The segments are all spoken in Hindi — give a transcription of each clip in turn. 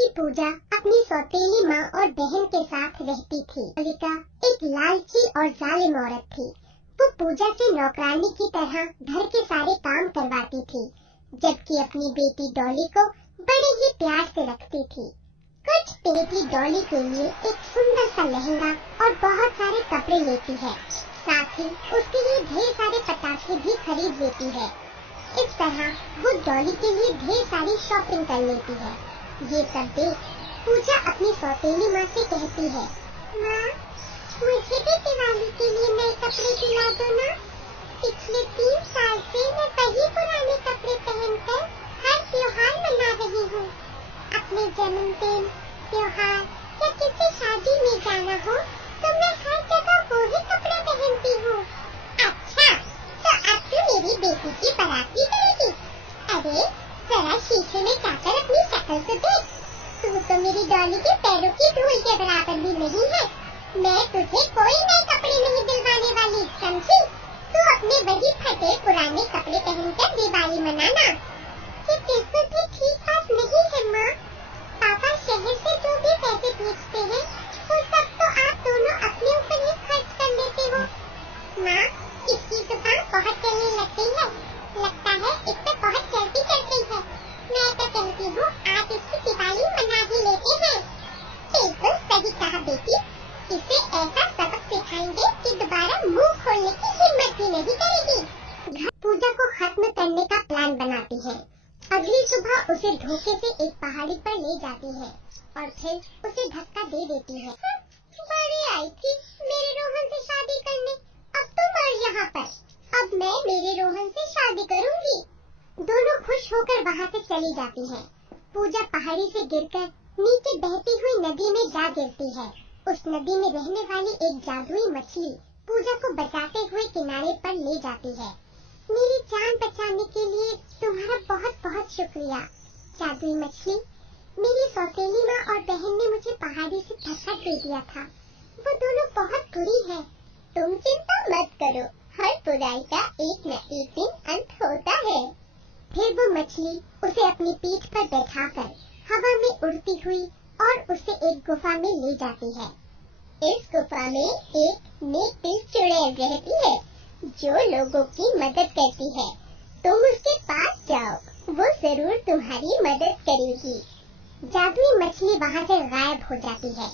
की पूजा अपनी सौतेली माँ और बहन के साथ रहती थी। ललिता एक लालची और जालिम औरत थी। वो पूजा से नौकरानी की तरह घर के सारे काम करवाती थी, जबकि अपनी बेटी डॉली को बड़े ही प्यार से रखती थी। कुछ बेटी डॉली के लिए एक सुंदर सा लहंगा और बहुत सारे कपड़े लेती है, साथ ही उसके लिए ढेर सारे पटाखे भी खरीद लेती है। इस तरह वो डॉली के लिए ढेर सारी शॉपिंग कर लेती है। ये सब देख पूजा अपनी सौतेली माँ से कहती है, माँ, मुझे भी दिवाली के लिए नए कपड़े दिला दो ना। पिछले 3 साल से मैं वही पुराने कपड़े पहनकर हर त्योहार मना रही हूँ। अपने जन्मदिन, त्योहार या किसी शादी में जाना हो तो मैं हर जगह वो ही कपड़े पहनती हूँ। अच्छा, तो अब तू मेरी बेटी की बाराती करेगी? अरे जरा शीशे में जाकर अपनी शक्ल को देख। तू तो मेरी डॉली के पैरों की धूल के बराबर भी नहीं है। मैं तुझे कोई नए कपड़े नहीं दिलवाने वाली, समझी? तू अपने वही फटे पुराने कपड़े पहनकर दिवाली मनाना। ये बिल्कुल भी ठीक बात नहीं है माँ। पापा शहर से जो भी पैसे भेजते हैं वो सब तो आप दोनों अपने ऊपर ही खर्च कर लेते हो। माँ, इसकी जुबान बहुत चलने लग गई है। लगता है इस पे बहुत जल्दी चल गई है। मैं तो कहती हूँ आज इसकी दिवाली मना ही लेते हैं। बिल्कुल सही कहा बेटी। इसे ऐसा सबक सिखाएंगे कि दोबारा मुंह खोलने की हिम्मत भी नहीं करेगी। पूजा को खत्म करने का प्लान बनाती है। अगली सुबह उसे धोखे से एक पहाड़ी पर ले जाती है और फिर उसे धक्का दे देती है। बड़ी आई थी मेरे रोहन से शादी करने, अब तुम और यहाँ पर। अब मैं मेरे रोहन से शादी करूंगी। दोनों खुश होकर वहाँ से चली जाती हैं। पूजा पहाड़ी से गिरकर नीचे बहती हुई नदी में जा गिरती है। उस नदी में रहने वाली एक जादुई मछली पूजा को बचाते हुए किनारे पर ले जाती है। मेरी जान बचाने के लिए तुम्हारा बहुत बहुत शुक्रिया, जादुई मछली। मेरी सौतेली माँ और बहन ने मुझे पहाड़ी से धक्का दे दिया था। वो दोनों बहुत बुरी है। तुम चिंता मत करो, हर बुराई का एक न एक दिन अंत होता है। फिर वो मछली उसे अपनी पीठ पर बैठाकर हवा में उड़ती हुई और उसे एक गुफा में ले जाती है। इस गुफा में एक नेक दिल चुड़ैल रहती है जो लोगों की मदद करती है। तुम उसके पास जाओ, वो जरूर तुम्हारी मदद करेगी। जादुई मछली वहाँ से गायब हो जाती है।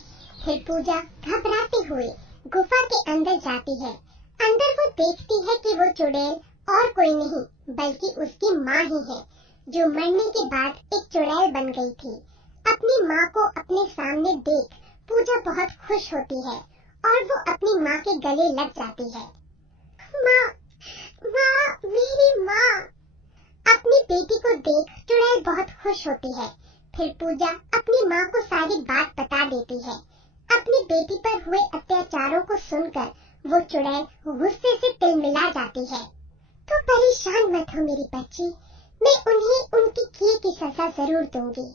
फिर पूजा घबराते हुए गुफा के अंदर जाती है। अंदर वो देखती है कि वो चुड़ैल और कोई नहीं बल्कि उसकी माँ ही है, जो मरने के बाद एक चुड़ैल बन गई थी। अपनी माँ को अपने सामने देख पूजा बहुत खुश होती है और वो अपनी माँ के गले लग जाती है। माँ, माँ, मेरी माँ। अपनी बेटी को देख चुड़ैल बहुत खुश होती है। फिर पूजा अपनी माँ को सारी बात बता देती है। अपनी बेटी पर हुए अत्याचारों को सुनकर वो चुड़ैल गुस्से से तिलमिला जाती है। तो परेशान मत हो मेरी बच्ची, मैं उन्हें उनकी किए की सजा जरूर दूंगी।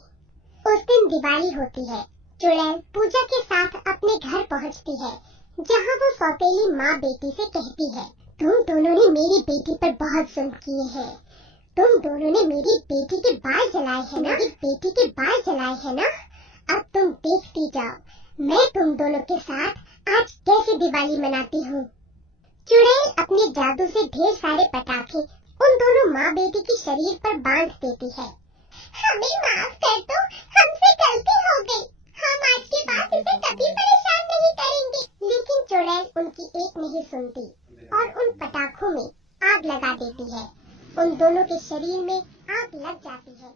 उस दिन दिवाली होती है। चुड़ैल पूजा के साथ अपने घर पहुंचती है, जहां वो सौतेली माँ बेटी से कहती है, तुम दोनों ने मेरी बेटी पर बहुत जुल्म किए हैं। तुम दोनों ने मेरी बेटी के बाल जलाए हैं ना? मेरी बेटी के बाल जलाए हैं ना? अब तुम देखती जाओ, मैं तुम दोनों के साथ आज कैसे दिवाली मनाती हूँ। चुड़ैल अपने जादू से ढेर सारे पटाखे उन दोनों माँ बेटी के शरीर पर बांध देती है। हमें माफ कर दो, हमसे गलती हो गई। हम आज के बाद इसे कभी परेशान नहीं करेंगे। लेकिन चुड़ैल उनकी एक नहीं सुनती और उन पटाखों में आग लगा देती है। उन दोनों के शरीर में आग लग जाती है।